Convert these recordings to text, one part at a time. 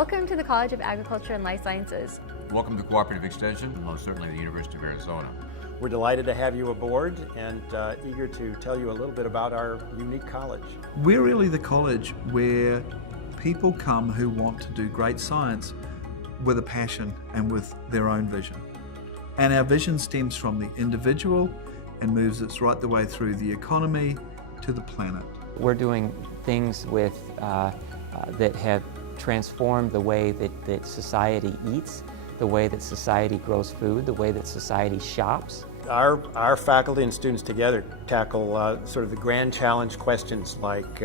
Welcome to the College of Agriculture and Life Sciences. Welcome to Cooperative Extension, and most certainly the University of Arizona. We're delighted to have you aboard and eager to tell you a little bit about our unique college. We're really the college where people come who want to do great science with a passion and with their own vision. And our vision stems from the individual and moves us right the way through the economy to the planet. We're doing things with that have transformed the way that society eats, the way that society grows food, the way that society shops. Our faculty and students together tackle sort of the grand challenge questions like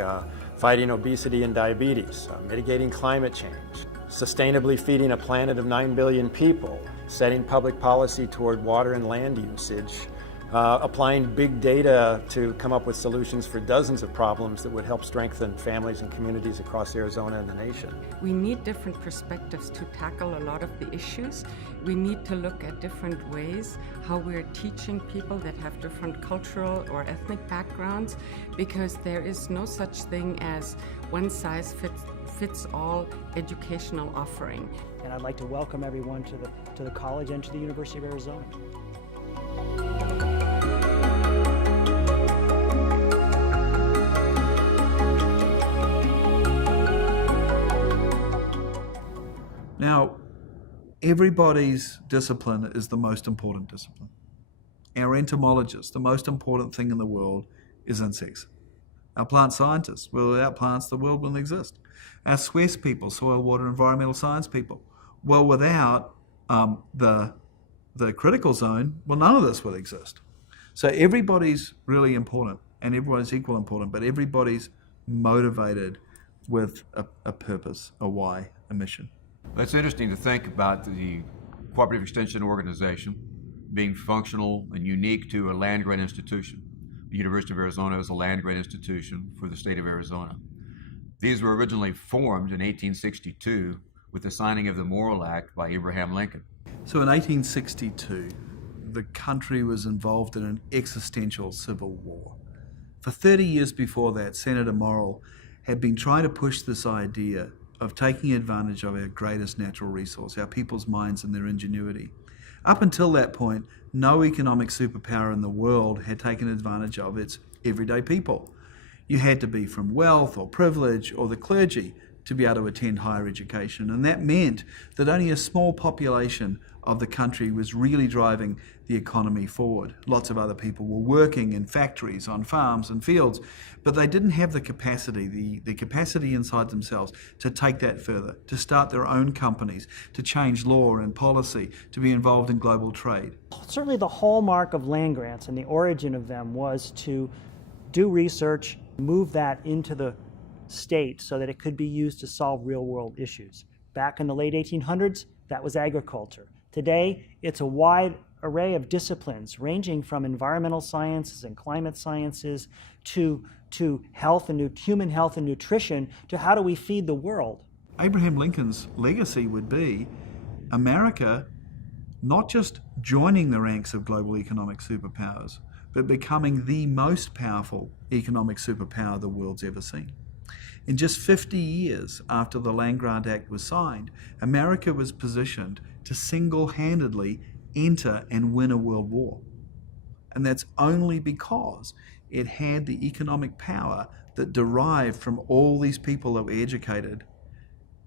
fighting obesity and diabetes, mitigating climate change, sustainably feeding a planet of 9 billion people, setting public policy toward water and land usage, applying big data to come up with solutions for dozens of problems that would help strengthen families and communities across Arizona and the nation. We need different perspectives to tackle a lot of the issues. We need to look at different ways how we're teaching people that have different cultural or ethnic backgrounds, because there is no such thing as one size fits all educational offering. And I'd like to welcome everyone to the college and to the University of Arizona. Now, everybody's discipline is the most important discipline. Our entomologists, the most important thing in the world is insects. Our plant scientists, well, without plants, the world wouldn't exist. Our SWES people, soil, water, environmental science people, well, without the critical zone, well, none of this would exist. So everybody's really important, and everybody's equal important, but everybody's motivated with a purpose, a why, a mission. It's interesting to think about the Cooperative Extension Organization being functional and unique to a land-grant institution. The University of Arizona is a land-grant institution for the state of Arizona. These were originally formed in 1862 with the signing of the Morrill Act by Abraham Lincoln. So in 1862, the country was involved in an existential civil war. For 30 years before that, Senator Morrill had been trying to push this idea of taking advantage of our greatest natural resource, our people's minds and their ingenuity. Up until that point, no economic superpower in the world had taken advantage of its everyday people. You had to be from wealth or privilege or the clergy to be able to attend higher education, and that meant that only a small population of the country was really driving the economy forward. Lots of other people were working in factories, on farms and fields, but they didn't have the capacity, the capacity inside themselves to take that further, to start their own companies, to change law and policy, to be involved in global trade. Certainly the hallmark of land grants and the origin of them was to do research, move that into the state so that it could be used to solve real-world issues. Back in the late 1800s, that was agriculture. Today, it's a wide array of disciplines ranging from environmental sciences and climate sciences to health and human health and nutrition, to how do we feed the world. Abraham Lincoln's legacy would be America not just joining the ranks of global economic superpowers, but becoming the most powerful economic superpower the world's ever seen. In just 50 years after the Land Grant Act was signed, America was positioned to single-handedly enter and win a world war. And that's only because it had the economic power that derived from all these people that were educated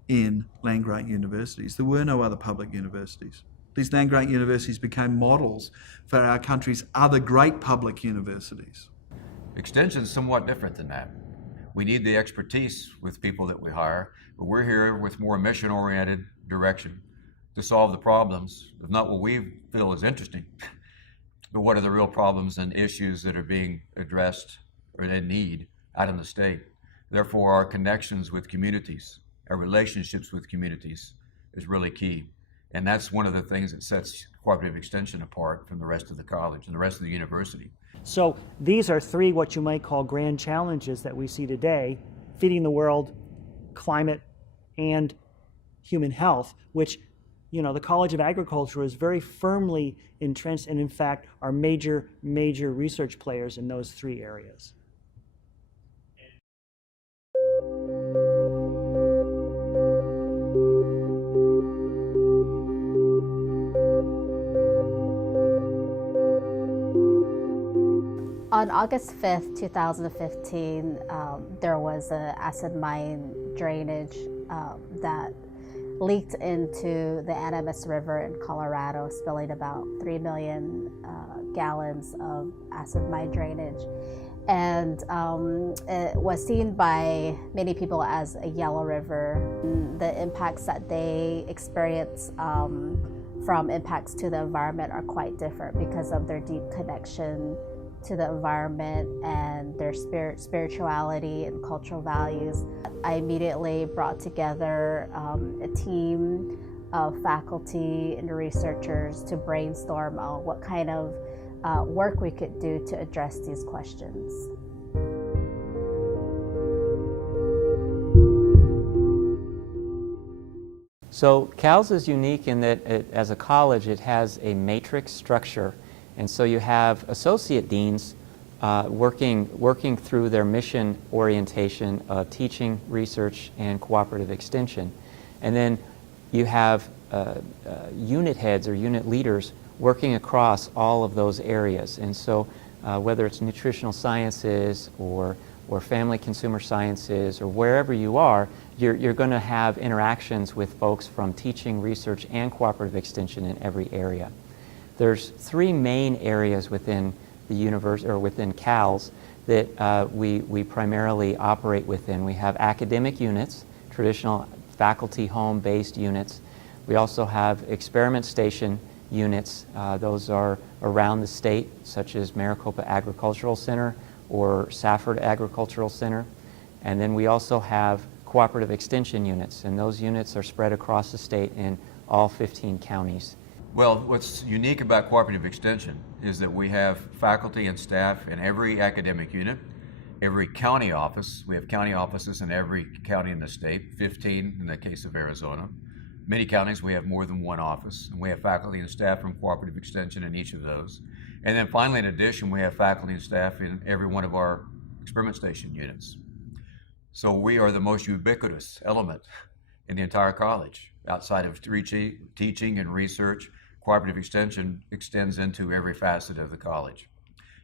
in land-grant universities. There were no other public universities. These land-grant universities became models for our country's other great public universities. Extension is somewhat different than that. We need the expertise with people that we hire, but we're here with more mission-oriented direction to solve the problems of not what we feel is interesting, but what are the real problems and issues that are being addressed or in need out in the state. Therefore, our connections with communities, our relationships with communities is really key. And that's one of the things that sets Cooperative Extension apart from the rest of the college and the rest of the university. So these are three what you might call grand challenges that we see today: feeding the world, climate, and human health, which, you know, the College of Agriculture is very firmly entrenched and in fact are major research players in those three areas. On August 5th, 2015, there was an acid mine drainage that leaked into the Animas River in Colorado, spilling about 3 million gallons of acid mine drainage. And it was seen by many people as a yellow river. The impacts that they experience from impacts to the environment are quite different because of their deep connection to the environment and their spirituality and cultural values. I immediately brought together a team of faculty and researchers to brainstorm on what kind of work we could do to address these questions. So CALS is unique in that as a college it has a matrix structure, and so you have associate deans working through their mission orientation of teaching, research, and cooperative extension. And then you have unit heads or unit leaders working across all of those areas. And so whether it's nutritional sciences or family consumer sciences or wherever you are, you're going to have interactions with folks from teaching, research, and cooperative extension in every area. There's three main areas within the university or within CALS that we primarily operate within. We have academic units, traditional faculty home-based units. We also have experiment station units. Those are around the state, such as Maricopa Agricultural Center or Safford Agricultural Center. And then we also have cooperative extension units, and those units are spread across the state in all 15 counties. Well, what's unique about cooperative extension is that we have faculty and staff in every academic unit, every county office. We have county offices in every county in the state, 15 in the case of Arizona. Many counties we have more than one office, and we have faculty and staff from cooperative extension in each of those. And then finally, in addition, we have faculty and staff in every one of our experiment station units. So we are the most ubiquitous element in the entire college. Outside of teaching and research, cooperative extension extends into every facet of the college.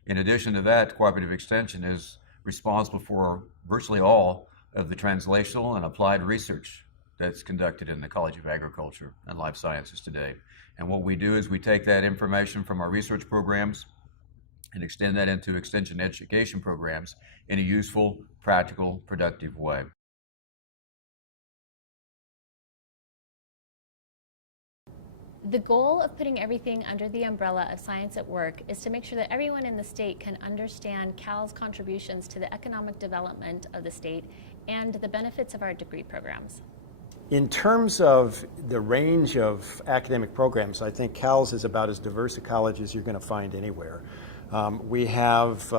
In addition to that, cooperative extension is responsible for virtually all of the translational and applied research that's conducted in the College of Agriculture and Life Sciences today. And what we do is we take that information from our research programs and extend that into extension education programs in a useful, practical, productive way. The goal of putting everything under the umbrella of Science at Work is to make sure that everyone in the state can understand CAL's contributions to the economic development of the state and the benefits of our degree programs. In terms of the range of academic programs, I think CALS is about as diverse a college as you're going to find anywhere. We have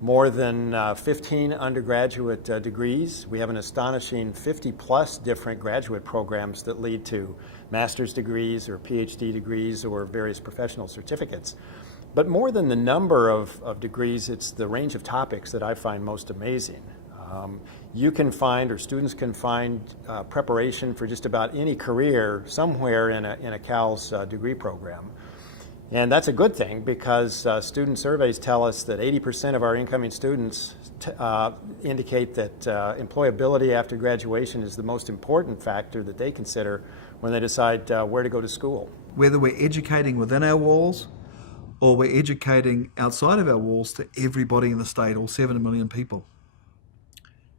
more than 15 undergraduate degrees. We have an astonishing 50-plus different graduate programs that lead to master's degrees or PhD degrees or various professional certificates. But more than the number of degrees, it's the range of topics that I find most amazing. You can find, or students can find, preparation for just about any career somewhere in a CALS degree program. And that's a good thing because student surveys tell us that 80% of our incoming students indicate that employability after graduation is the most important factor that they consider when they decide where to go to school. Whether we're educating within our walls or we're educating outside of our walls to everybody in the state, all 7 million people.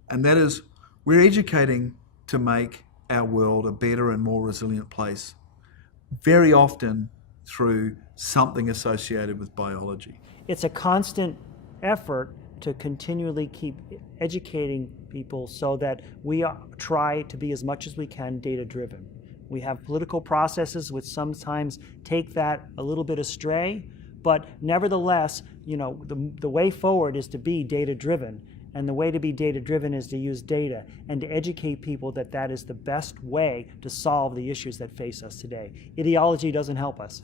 And that is, we're educating to make our world a better and more resilient place, very often through something associated with biology. It's a constant effort to continually keep educating people so that we try to be as much as we can data-driven. We have political processes which sometimes take that a little bit astray, but nevertheless, the way forward is to be data-driven. And the way to be data-driven is to use data and to educate people that that is the best way to solve the issues that face us today. Ideology doesn't help us.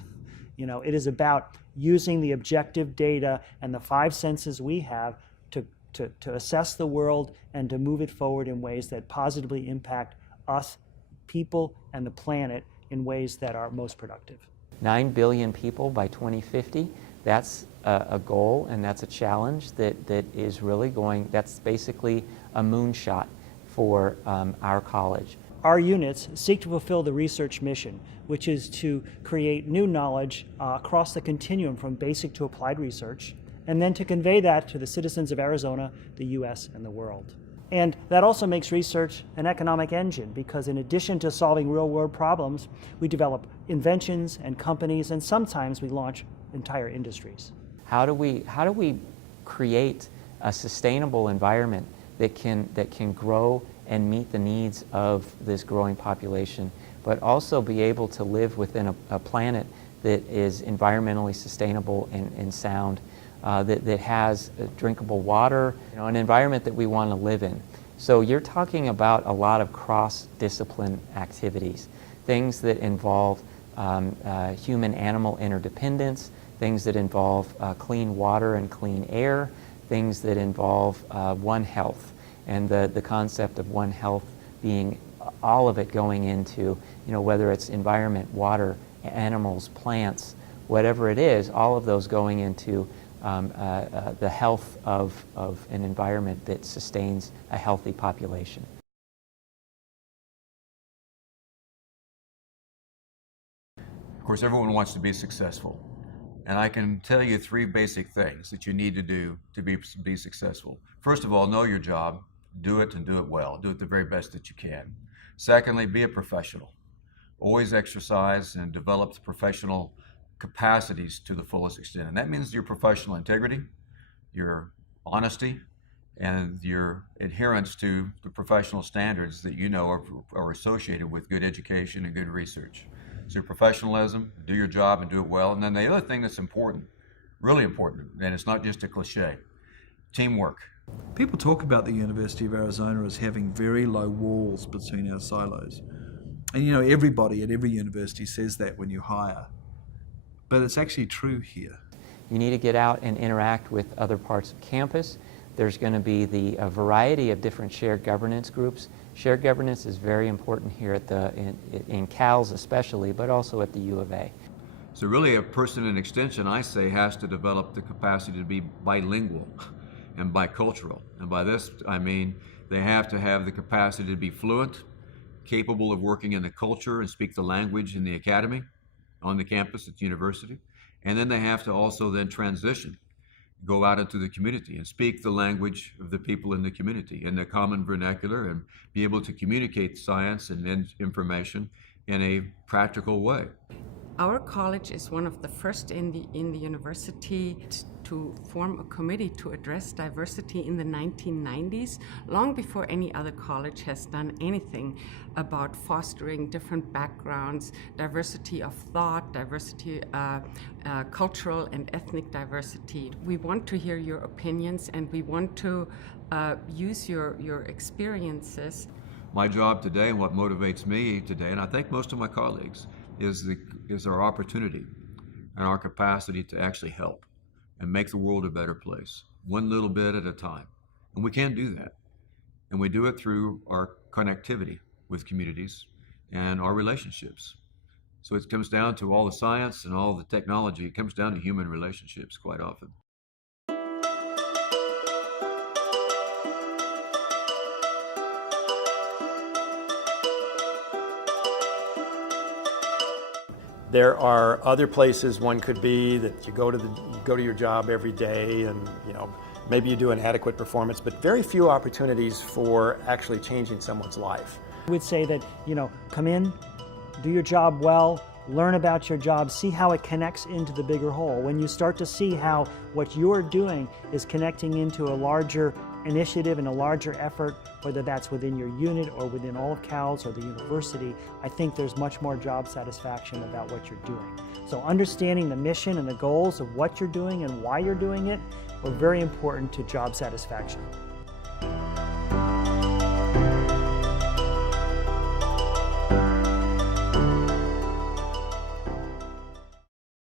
It is about using the objective data and the 5 senses we have to assess the world and to move it forward in ways that positively impact us, people, and the planet in ways that are most productive. 9 billion people by 2050, that's a goal, and that's a challenge that is really that's basically a moonshot for our college. Our units seek to fulfill the research mission, which is to create new knowledge across the continuum from basic to applied research, and then to convey that to the citizens of Arizona, the U.S., and the world. And that also makes research an economic engine, because in addition to solving real-world problems, we develop inventions and companies, and sometimes we launch entire industries. How do we create a sustainable environment that can grow and meet the needs of this growing population, but also be able to live within a planet that is environmentally sustainable and sound, that has drinkable water, an environment that we want to live in. So you're talking about a lot of cross-discipline activities, things that involve human-animal interdependence, things that involve clean water and clean air, things that involve One Health, and the concept of One Health being all of it going into, whether it's environment, water, animals, plants, whatever it is, all of those going into the health of an environment that sustains a healthy population. Of course, everyone wants to be successful. And I can tell you 3 basic things that you need to do to be successful. First of all, know your job, do it and do it well. Do it the very best that you can. Secondly, be a professional. Always exercise and develop the professional capacities to the fullest extent. And that means your professional integrity, your honesty, and your adherence to the professional standards that are associated with good education and good research. So your professionalism, do your job and do it well. And then the other thing that's important, really important, and it's not just a cliche, teamwork. People talk about the University of Arizona as having very low walls between our silos. And everybody at every university says that when you hire. But it's actually true here. You need to get out and interact with other parts of campus. There's going to be a variety of different shared governance groups. Shared governance is very important here in CALS especially, but also at the U of A. So really a person in extension, I say, has to develop the capacity to be bilingual and bicultural. And by this, I mean they have to have the capacity to be fluent, capable of working in the culture and speak the language in the academy, on the campus at the university. And then they have to also then transition, go out into the community and speak the language of the people in the community in the common vernacular, and be able to communicate science and information in a practical way. Our college is one of the first in the university to form a committee to address diversity in the 1990s, long before any other college has done anything about fostering different backgrounds, diversity of thought, diversity, cultural and ethnic diversity. We want to hear your opinions, and we want to use your experiences. My job today, and what motivates me today, and I think most of my colleagues, is our opportunity and our capacity to actually help and make the world a better place, one little bit at a time. And we can do that. And we do it through our connectivity with communities and our relationships. So it comes down to all the science and all the technology. It comes down to human relationships quite often. There are other places one could be that you go to your job every day, and maybe you do an adequate performance, but very few opportunities for actually changing someone's life. I would say that, come in, do your job well, learn about your job, see how it connects into the bigger whole. When you start to see how what you're doing is connecting into a larger initiative and a larger effort, whether that's within your unit or within all of CALS or the university, I think there's much more job satisfaction about what you're doing. So understanding the mission and the goals of what you're doing and why you're doing it are very important to job satisfaction.